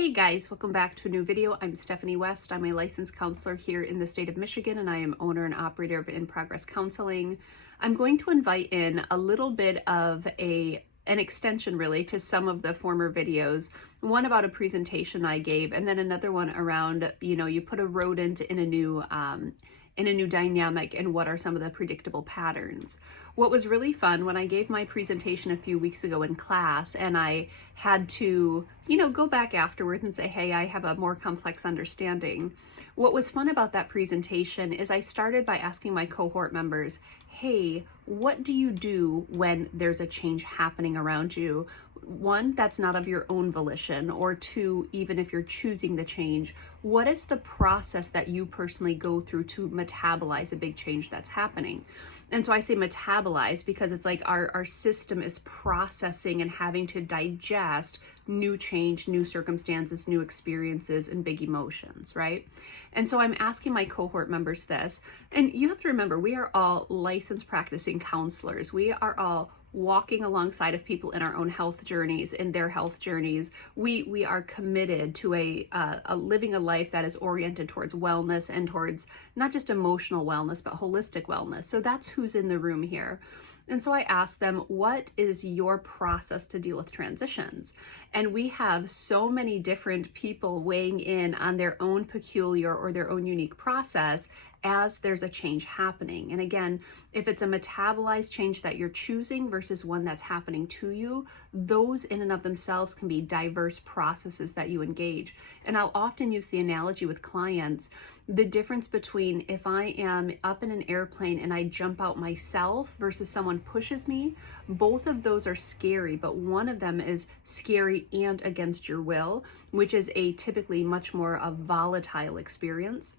Hey guys, welcome back to a new video. I'm Stephanie West. I'm a licensed counselor here in the state of Michigan, and I am owner and operator of In Progress Counseling. I'm going to invite in a little bit of an extension really to some of the former videos. One about a presentation I gave, and then another one around, you put a rodent in a new dynamic and what are some of the predictable patterns. What was really fun when I gave my presentation a few weeks ago in class and I had to, go back afterwards and say, hey, I have a more complex understanding. What was fun about that presentation is I started by asking my cohort members, hey, what do you do when there's a change happening around you? One, that's not of your own volition, or two, even if you're choosing the change, what is the process that you personally go through to metabolize a big change that's happening? And so I say metabolize because it's like our system is processing and having to digest new change, new circumstances, new experiences, and big emotions, right? And so I'm asking my cohort members this, and you have to remember, we are all licensed practicing counselors. We are all walking alongside of people in our own health journeys, in their health journeys. We are committed to a living a life that is oriented towards wellness and towards not just emotional wellness, but holistic wellness. So that's who's in the room here. And so I asked them, what is your process to deal with transitions? And we have so many different people weighing in on their own peculiar or their own unique process as there's a change happening. And again, if it's a metabolized change that you're choosing versus one that's happening to you, those in and of themselves can be diverse processes that you engage. And I'll often use the analogy with clients, the difference between if I am up in an airplane and I jump out myself versus someone pushes me, both of those are scary, but one of them is scary and against your will, which is a typically much more a volatile experience.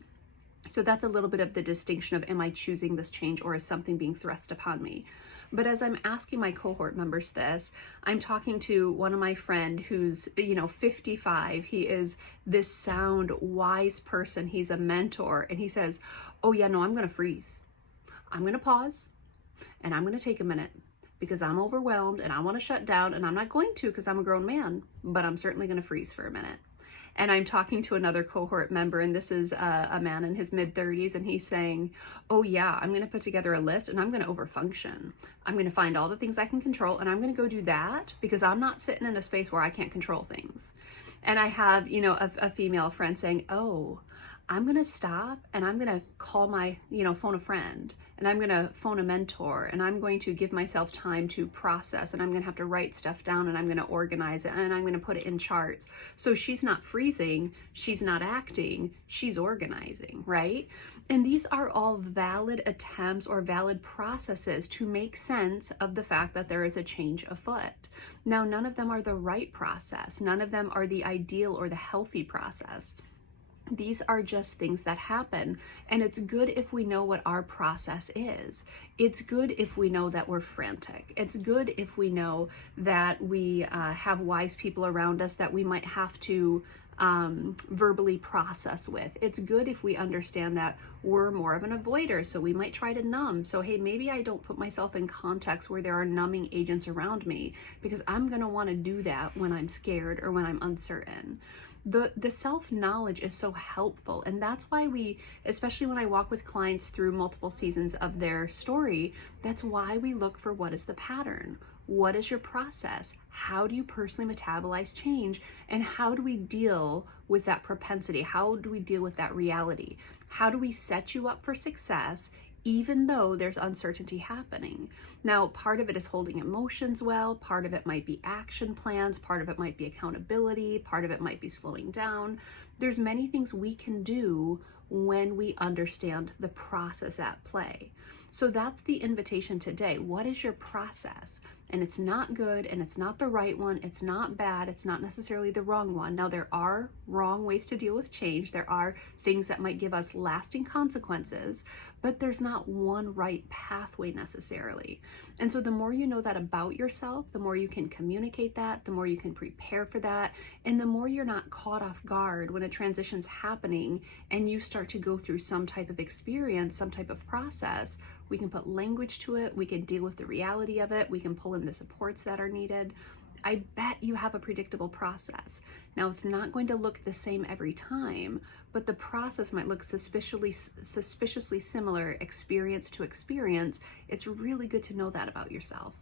So that's a little bit of the distinction of, am I choosing this change or is something being thrust upon me? But as I'm asking my cohort members this, I'm talking to one of my friend who's, 55. He is this sound, wise person. He's a mentor. And he says, oh yeah, no, I'm going to freeze. I'm going to pause and I'm going to take a minute because I'm overwhelmed and I want to shut down, and I'm not going to because I'm a grown man, but I'm certainly going to freeze for a minute. And I'm talking to another cohort member, and this is a man in his mid-30s, and he's saying, oh yeah, I'm going to put together a list and I'm going to overfunction. I'm going to find all the things I can control and I'm going to go do that because I'm not sitting in a space where I can't control things. And I have, a female friend saying, oh, I'm going to stop and I'm going to call my, phone a friend, and I'm going to phone a mentor, and I'm going to give myself time to process, and I'm going to have to write stuff down, and I'm going to organize it, and I'm going to put it in charts. So she's not freezing, she's not acting, she's organizing, right? And these are all valid attempts or valid processes to make sense of the fact that there is a change afoot. Now, none of them are the right process. None of them are the ideal or the healthy process. These are just things that happen, and it's good if we know what our process is. It's good if we know that we're frantic. It's good if we know that we have wise people around us that we might have to verbally process with. It's good if we understand that we're more of an avoider, so we might try to numb. So hey, maybe I don't put myself in contexts where there are numbing agents around me because I'm going to want to do that when I'm scared or when I'm uncertain. The self-knowledge is so helpful, and that's why we, especially when I walk with clients through multiple seasons of their story, that's why we look for what is the pattern. What is your process? How do you personally metabolize change? And how do we deal with that propensity? How do we deal with that reality? How do we set you up for success even though there's uncertainty happening? Now, part of it is holding emotions well, part of it might be action plans, part of it might be accountability, part of it might be slowing down. There's many things we can do when we understand the process at play. So that's the invitation today. What is your process? And it's not good, and it's not the right one. It's not bad. It's not necessarily the wrong one. Now, there are wrong ways to deal with change. There are things that might give us lasting consequences, but there's not one right pathway necessarily. And so the more you know that about yourself, the more you can communicate that, the more you can prepare for that, and the more you're not caught off guard when a transition's happening and you start to go through some type of experience, some type of process. We can put language to it, we can deal with the reality of it, we can pull in the supports that are needed. I bet you have a predictable process. Now, it's not going to look the same every time, but the process might look suspiciously similar experience to experience. It's really good to know that about yourself.